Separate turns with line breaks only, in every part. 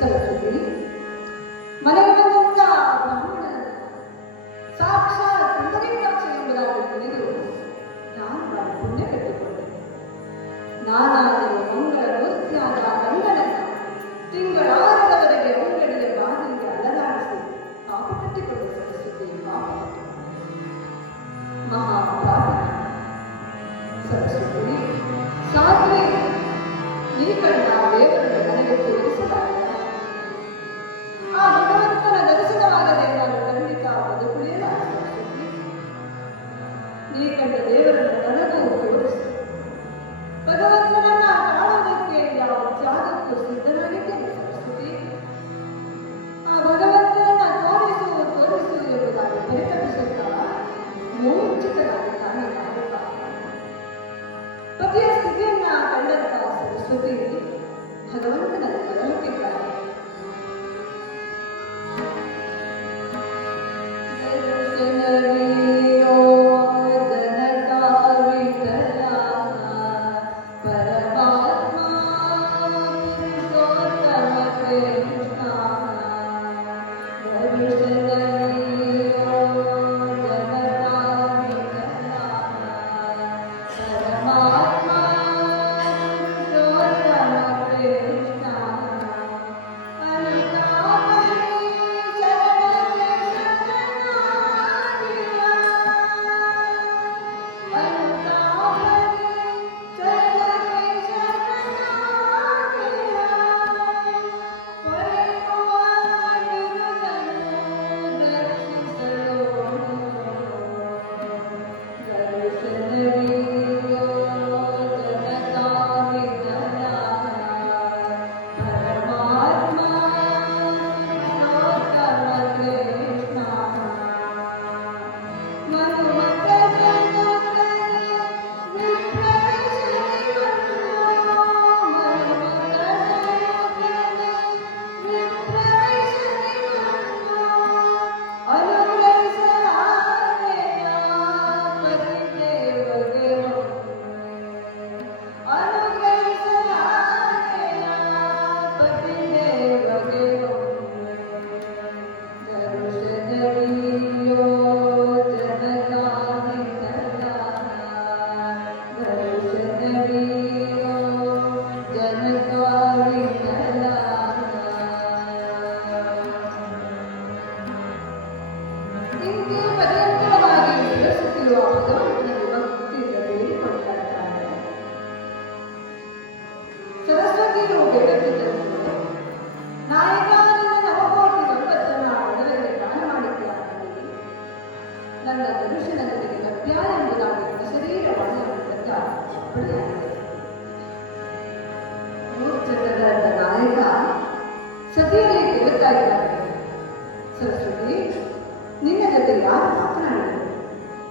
ಸಲ್ಲಿಸುತ್ತೀವಿ ಮನವೊಲಿಸಿದ ಬ್ರಾಹ್ಮಣನ ಸಾಕ್ಷಾತ್ ಪುಂಡರೀಕಾಕ್ಷ ಎಂಬುದಾಗಿ ತಿಳಿದು ನಾನು ಪುಣ್ಯ ಕಟ್ಟಿಕೊಂಡೆ ನಾನಾದರೂ ಮಂಗಳ ಕೃತ್ಯಾದ ಪತಿಯ ಸ್ಥಿತಿಯನ್ನ ಕಂಡಂತಹ ಸರಸ್ವತಿ ಭಗವಂತನನ್ನು ಬಯಲುತ್ತಿದ್ದಾರೆ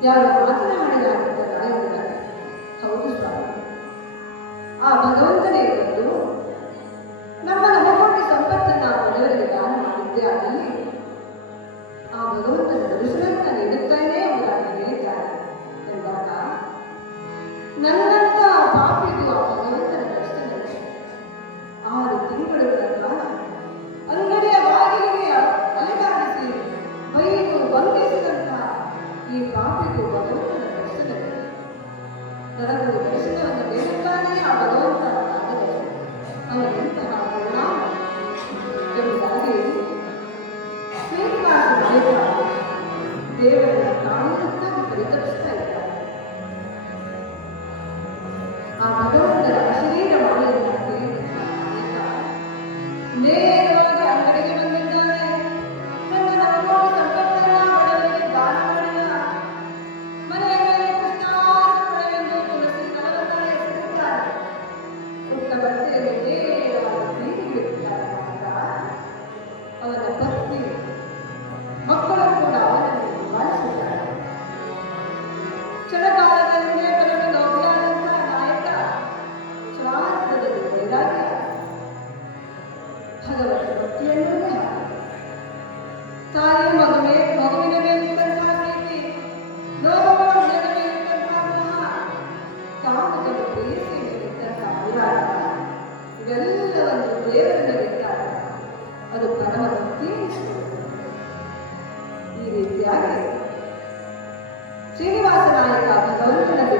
ಯಾರು ಮಾತನಾಡಿದಾಗಿದ್ದಾರಾ ಎಂದಾಗ ಹೌದು ಸ್ವಾಮಿ. ಆ ಭಗವಂತನೇ ಬಂದು ನಮ್ಮನ್ನು ಹೋಗೋಟಿ ಸಂಪತ್ತನ್ನು ಬಡವರಿಗೆ ದಾನ ಮಾಡಿದ್ದೆ ಆಗಲಿ ಆ ಭಗವಂತನ ನಡೆಸುವಂತ ನೀಡುತ್ತಾನೆ ಎಂಬುದಾಗಿ ಹೇಳಿದ್ದಾರೆ. ಎಂದಾಗ, ನನ್ನ ಅದು ಪರಮಭಕ್ತಿ ಈ ರೀತಿಯಾಗಿ. ಶ್ರೀನಿವಾಸ ನಾಯಕ ಭಗವಂತನಲ್ಲಿ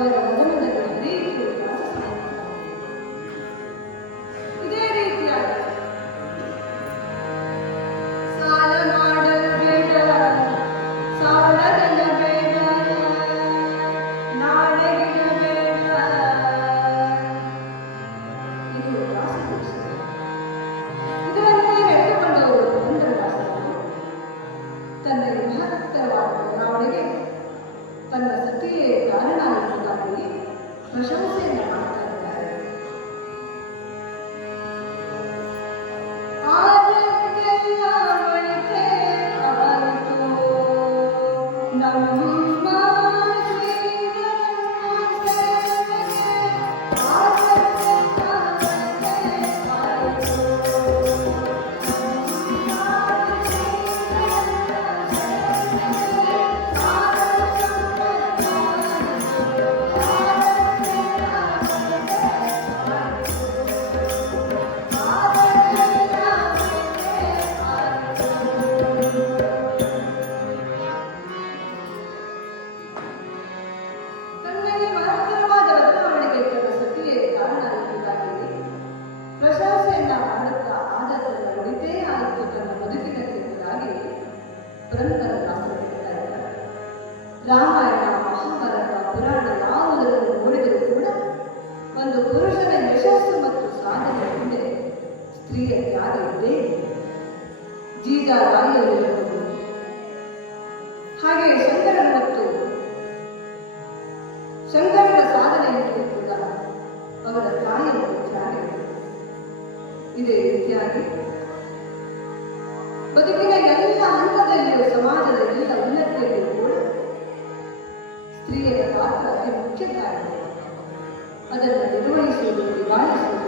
Ahora, Música ಯಾರು ಇದ್ದೇ ಜೀಜ ಬಾಯಿಯಲ್ಲಿರಬಹುದು ಹಾಗೆ ಶಂಕರನ ಮತ್ತು ಶಂಕರನ ಸಾಧನೆಯಲ್ಲಿ ಅವರ ತಾಯಿಯನ್ನು ಜಾರಿದೆ ಇದೇ ರೀತಿಯಾಗಿ ಬದುಕಿನ ಎಲ್ಲ ಹಂತದಲ್ಲಿಯೂ ಸಮಾಜದ ಎಲ್ಲ ಸ್ತ್ರೀಯರ ಪಾತ್ರ ಅತಿ ಮುಖ್ಯ ಕಾರಣ ಅದನ್ನು ನಿರ್ವಹಿಸುವುದು, ನಿಭಾಯಿಸುವುದು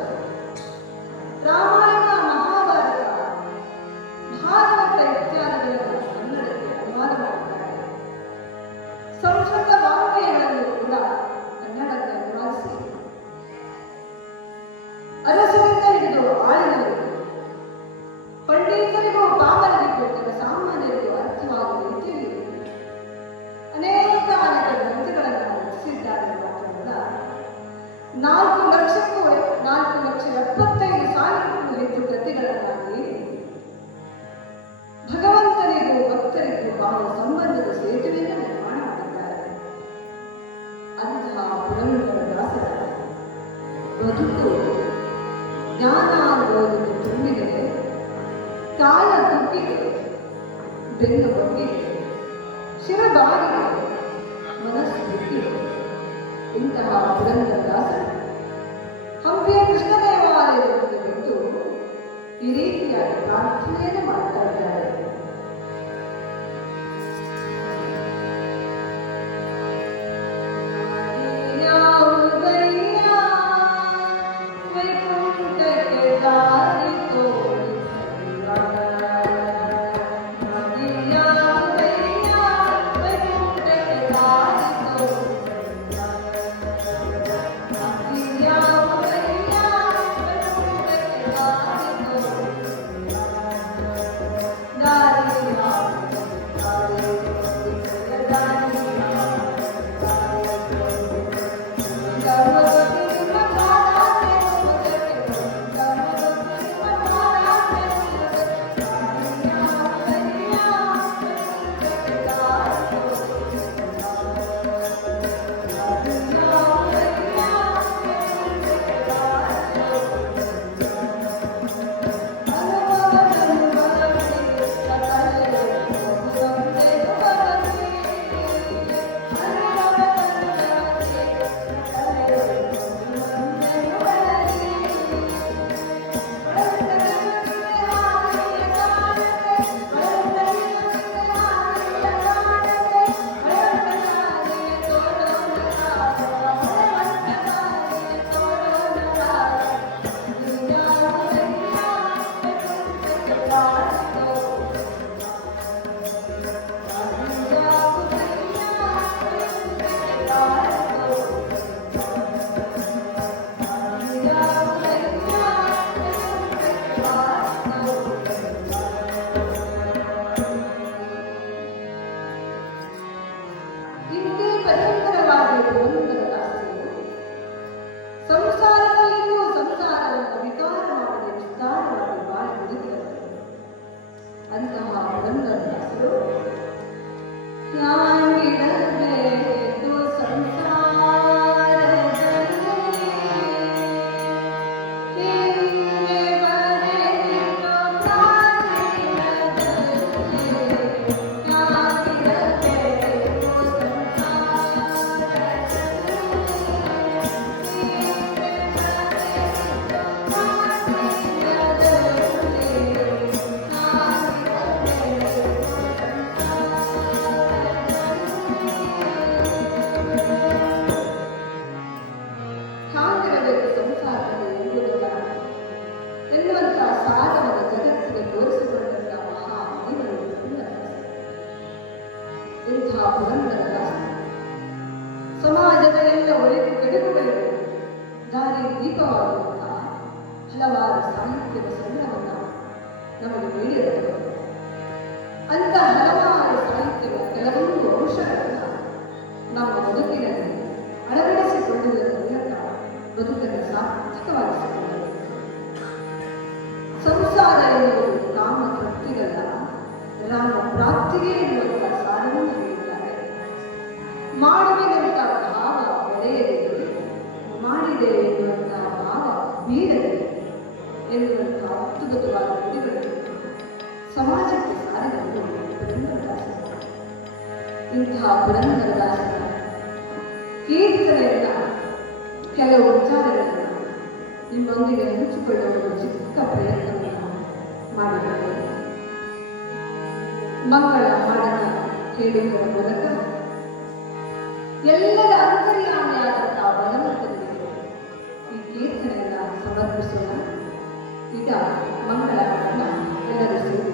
ಮನಸ್ಸು ಬಿಟ್ಟು ಇಂತಹ ಪುರಂದರದಾಸರು ಹಂಪಿಯ ಕೃಷ್ಣ ದೇವಾಲಯದ ಈ ರೀತಿಯಾಗಿ ಪ್ರಾರ್ಥನೆಯನ್ನು ಮಾಡ್ತಾ ಇದ್ದಾರೆ. ಹೇಳಿದ್ದಾರೆ. ಮಾಡುವೆನಂತ ಭಾವ ಬೆಳೆಯಲಿದೆ ಮಾಡಿದೆ ಎನ್ನುವಂತಹ ಭಾವ ಬೀಳಲಿದೆ ನುಡಿಗಳು ಸಮಾಜಕ್ಕೆ ಕೆಲವು ವಿಚಾರಗಳನ್ನು ನಿಮ್ಮೊಂದಿಗೆ ಹಂಚಿಕೊಳ್ಳುವ ಚಿಕ್ಕ ಪ್ರಯತ್ನವನ್ನು ಮಾಡಿದ್ದೇವೆ. ಮಂಗಳ ಹಾಡನ್ನ ಕೇಳುವುದರ ಮೂಲಕ ಎಲ್ಲರ ಅಂತರ್ಯಾಮಿಯಾದಂತಹ ಭಗವಂತನಿಗೆ ಈ ಕೀರ್ತನೆಯನ್ನು ಸಮರ್ಪಿಸೋಣ. ಈಗ ಮಂಗಳ ಎಲ್ಲರೂ ಸೇರಿ.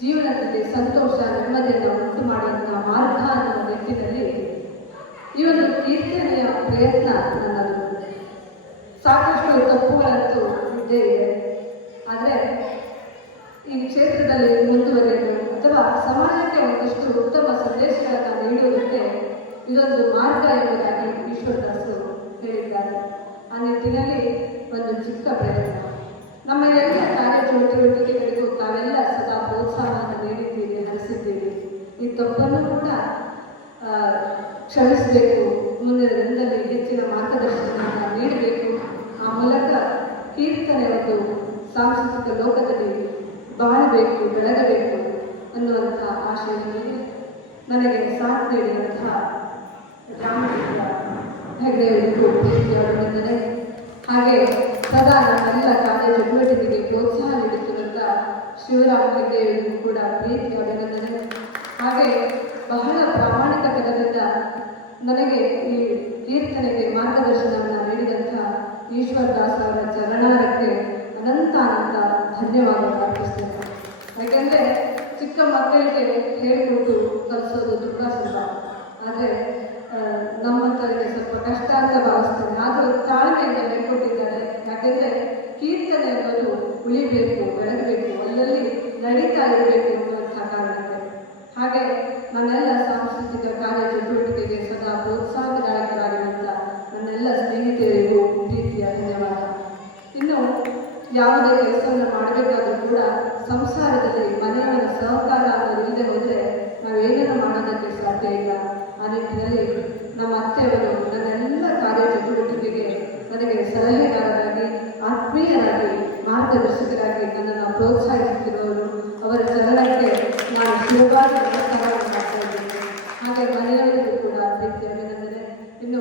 ಜೀವನದಲ್ಲಿ ಸಂತೋಷ, ನೆಮ್ಮದಿಯನ್ನು ಉಂಟು ಮಾಡುವಂತಹ ಮಾರ್ಗ ಅನ್ನುವ ನಿಟ್ಟಿನಲ್ಲಿ ಈ ಒಂದು ಕೀರ್ತನೆಯ ಪ್ರಯತ್ನ ನನ್ನದು. ಸಾಕಷ್ಟು ತಪ್ಪುಗಳಂತೂ ಇದ್ದೇ ಇದೆ. ಆದರೆ ಈ ಕ್ಷೇತ್ರದಲ್ಲಿ ಮುಂದುವರಿಯಲು ಅಥವಾ ಸಮಾಜಕ್ಕೆ ಒಂದಷ್ಟು ಉತ್ತಮ ಸಂದೇಶಗಳನ್ನು ನೀಡುವುದಕ್ಕೆ ಇದೊಂದು ಮಾರ್ಗ ಎಂಬುದಾಗಿ ಈಶ್ವರದಾಸರು ಹೇಳಿದ್ದಾರೆ. ಆ ನಿಟ್ಟಿನಲ್ಲಿ ಒಂದು ಚಿಕ್ಕ ಪ್ರಯತ್ನ. ನಮ್ಮ ಎಲ್ಲ ಕಾರ್ಯಚಟುವಟಿಕೆಗಳಿಗೂ ತಾವೆಲ್ಲ ಸದಾ ಪ್ರೋತ್ಸಾಹವನ್ನು ನೀಡಿದ್ದೀರಿ ಹರಿಸಿದ್ದೀರಿ ಈ ತಪ್ಪನ್ನು ಕೂಡ ಕ್ಷಮಿಸಬೇಕು. ಮುಂದಿನ ದಿನದಲ್ಲಿ ಹೆಚ್ಚಿನ ಮಾರ್ಗದರ್ಶನವನ್ನು ನೀಡಬೇಕು. ಆ ಮೂಲಕ ಕೀರ್ತನೆ ಒಂದು ಸಾಂಸ್ಕೃತಿಕ ಲೋಕದಲ್ಲಿ ಬಾಳಬೇಕು, ಬೆಳಗಬೇಕು ಅನ್ನುವಂಥ ಮೇಲೆ ನನಗೆ ಸಾಥ್ ನೀಡಿದಂತಹ ರಾಮಚಂದ್ರ ಹೆಗ್ಡೆಯವರಿಗೂ ಹಾಗೆ ಸದಾ ನಮ್ಮೆಲ್ಲ ಕಾರ್ಯ ಚಟುವಟಿಕೆಗೆ ಪ್ರೋತ್ಸಾಹ ನೀಡುತ್ತಿರುವಂತ ಶಿವರಾಮ ಹೆಗ್ಡೆಯವರಿಗೂ ಕೂಡ ಪ್ರೀತಿಯ ಅಭಿನಂದನೆ. ಹಾಗೆ ಬಹಳ ಪ್ರಾಮಾಣಿಕತನದಿಂದ ನನಗೆ ಈ ಕೀರ್ತನೆಗೆ ಮಾರ್ಗದರ್ಶನವನ್ನು ನೀಡಿದಂತಹ ಈಶ್ವರ ದಾಸ್ ಅವರ ಚರಣಕ್ಕೆ ಅನಂತ ಅನಂತ ಧನ್ಯವಾದ ಅರ್ಪಿಸ್ತೇನೆ. ಯಾಕೆಂದ್ರೆ ಚಿಕ್ಕ ಮಕ್ಕಳಿಗೆ ಹೇಳಿಕೊಟ್ಟು ಕಲಿಸೋದು ತುಂಬಾ ಸುಲಭ. ಆದರೆ ನಮ್ಮಂಥವರಿಗೆ ಸ್ವಲ್ಪ ಕಷ್ಟ ಅಂತ ಭಾವಿಸ್ತೇನೆ. ಆದರೂ ತಾಳ್ಮೆಯಿಂದ ಹೇಳ್ಕೊಟ್ಟಿದ್ದಾರೆ ಯಾಕೆಂದರೆ ಕೀರ್ತನೆ ಅನ್ನೋದು ಉಳಿಬೇಕು, ಬೆಳಗಬೇಕು, ಅಲ್ಲಲ್ಲಿ ನಡೀತಾ ಇರಬೇಕು ಅನ್ನುವಂಥ ಕಾರಣಕ್ಕೆ. ಹಾಗೆ ನನ್ನೆಲ್ಲ ಸಾಂಸ್ಕೃತಿಕ ಕಾರ್ಯ ಚಟುವಟಿಕೆಗೆ ಸದಾ ಪ್ರೋತ್ಸಾಹದಾಯಕರಾಗಿರುವಂಥ ನನ್ನೆಲ್ಲ ಸ್ನೇಹಿತರಿಗೂ ಪ್ರೀತಿಯ ಧನ್ಯವಾದ. ಇನ್ನು ಯಾವುದೇ ಕೆಲಸವನ್ನು ಮಾಡಬೇಕಾದರೂ ಕೂಡ ಸಂಸಾರದಲ್ಲಿ ಮನೆಯವರ ಸಹಕಾರ ಅನ್ನೋದು ಇಲ್ಲದೆ ಹೋದರೆ ನಾವೇನನ್ನು ಮಾಡೋದಕ್ಕೆ ಸಾಧ್ಯ ಇಲ್ಲ. ಆ ನಿಟ್ಟಿನಲ್ಲಿ ನಮ್ಮ ಅತ್ತೆಯವರು ನನ್ನೆಲ್ಲ ಕಾರ್ಯ ಚಟುವಟಿಕೆಗೆ ನನಗೆ ಸಲಹೆಗಾರರಾಗಿ, ಆತ್ಮೀಯರಾಗಿ, ಮಾರ್ಗದರ್ಶಕರಾಗಿ ನನ್ನನ್ನು ಪ್ರೋತ್ಸಾಹಿಸುತ್ತಿರುವವರು, ಅವರ ಚರಣಕ್ಕೆ ನಾನು ಇದ್ದೇನೆ. ಹಾಗೆ ಮನೆಯವರಿಗೂ ಕೂಡ ಪ್ರೀತಿ ಅಭಿನಂದನೆ. ಇನ್ನು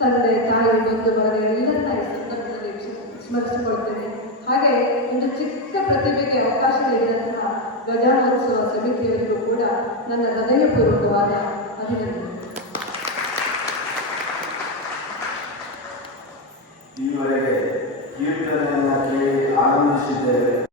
ತಂದೆ, ತಾಯಿ ಬಂಧು ಬಳಗ ಎಲ್ಲರನ್ನ ಈ ಸಂದರ್ಭದಲ್ಲಿ ಸ್ಮರಿಸಿಕೊಳ್ತೇನೆ ಹಾಗೆ ಒಂದು ಚಿಕ್ಕ ಪ್ರತಿಭೆಗೆ ಅವಕಾಶ ನೀಡಿದಂತಹ ಗಜಾನೋತ್ಸವ ಸಮಿತಿಯವರಿಗೂ ಕೂಡ ನನ್ನ ಹೃದಯಪೂರ್ವಕವಾದ ಅಭಿನಂದನೆ.
ಈವರೆಗೆ ಕೀರ್ತನೆಯನ್ನು ಕೇಳಿ ಆನಂದಿಸಿದ್ದೇವೆ.